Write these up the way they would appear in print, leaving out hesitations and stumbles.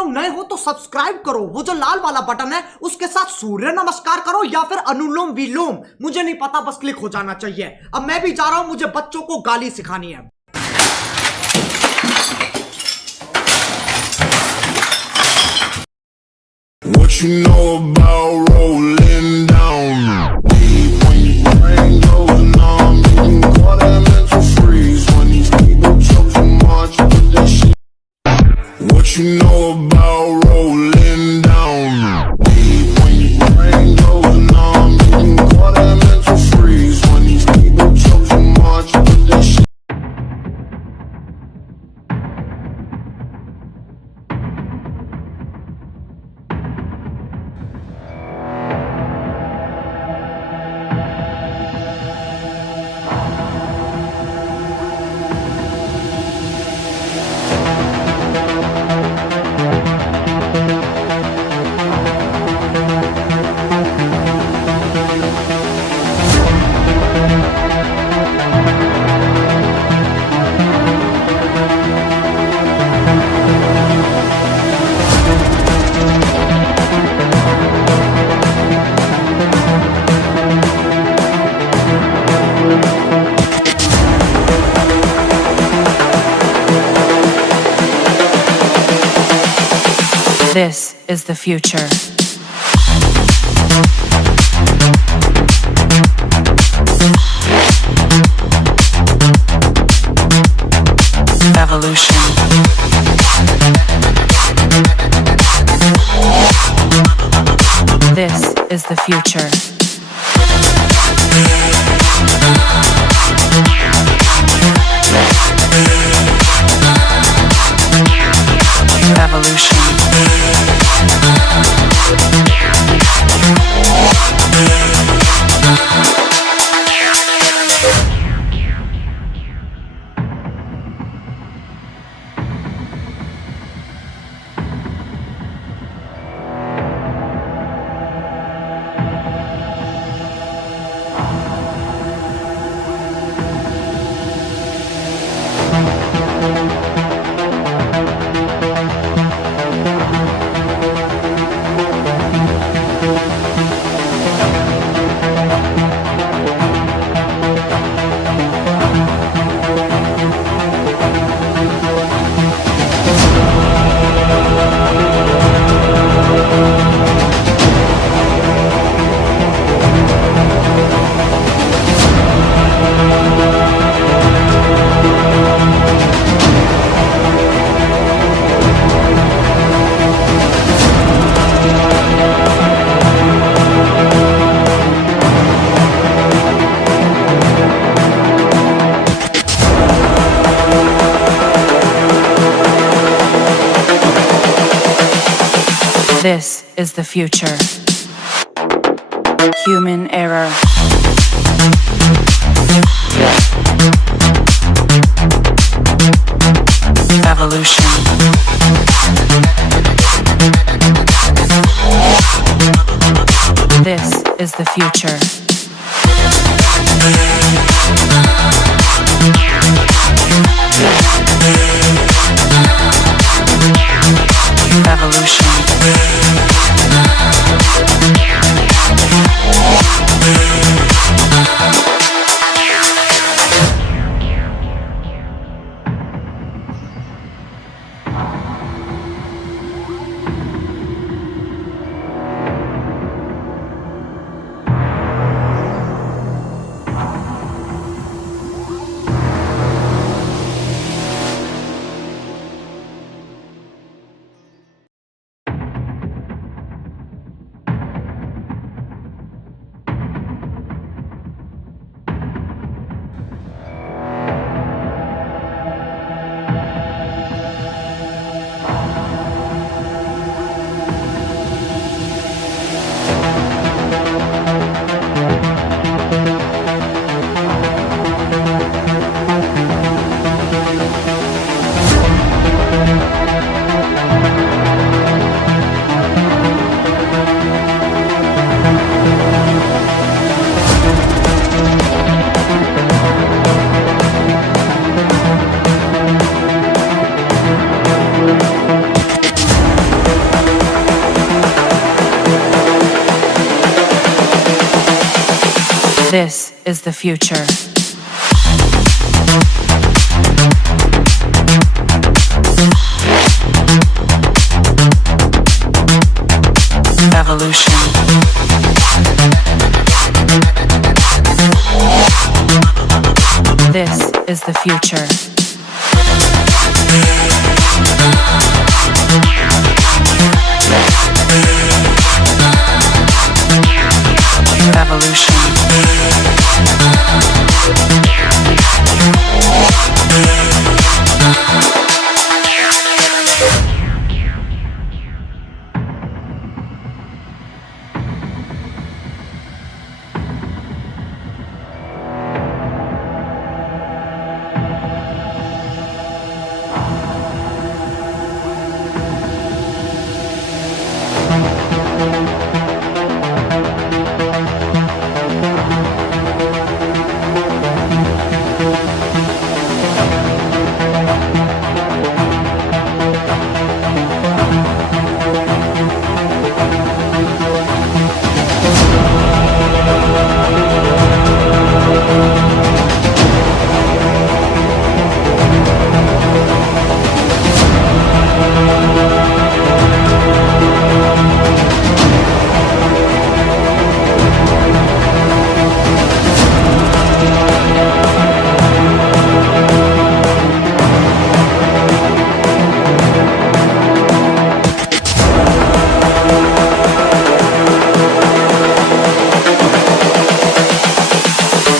लोग नए हो तो सब्सक्राइब करो, वो जो लाल वाला बटन है उसके साथ सूर्य नमस्कार करो या फिर अनुलोम विलोम, मुझे नहीं पता, बस क्लिक हो जाना चाहिए। अब मैं भी जा रहा हूं, मुझे बच्चों को गाली सिखानी है। What you know about rolling down deep when your brain goes numb? You can call that mental freeze when these people talk too much. Put that shit. What you know about rolling down deep when your brain goes numb? You can call that mental freeze when these people talk too much. Put that shit. This is the future. Evolution. This is the future. Evolution. This is the future. Human error. Evolution. This is the future. Evolution. This is the future. Evolution. This is the future. Evolution.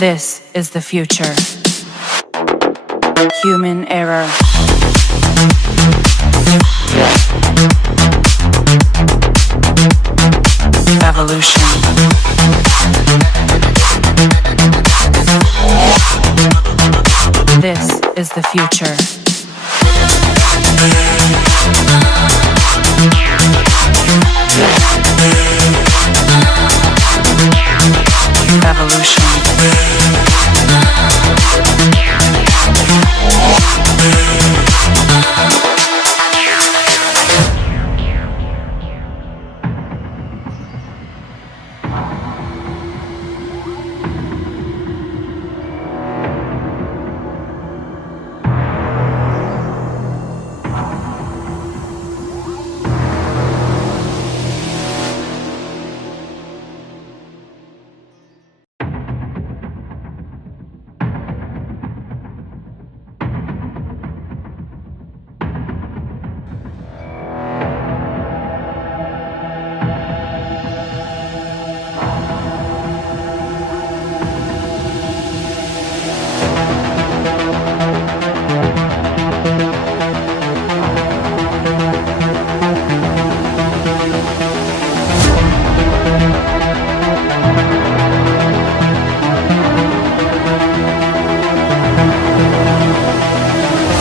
This is the future. Human error. Evolution. This is the future.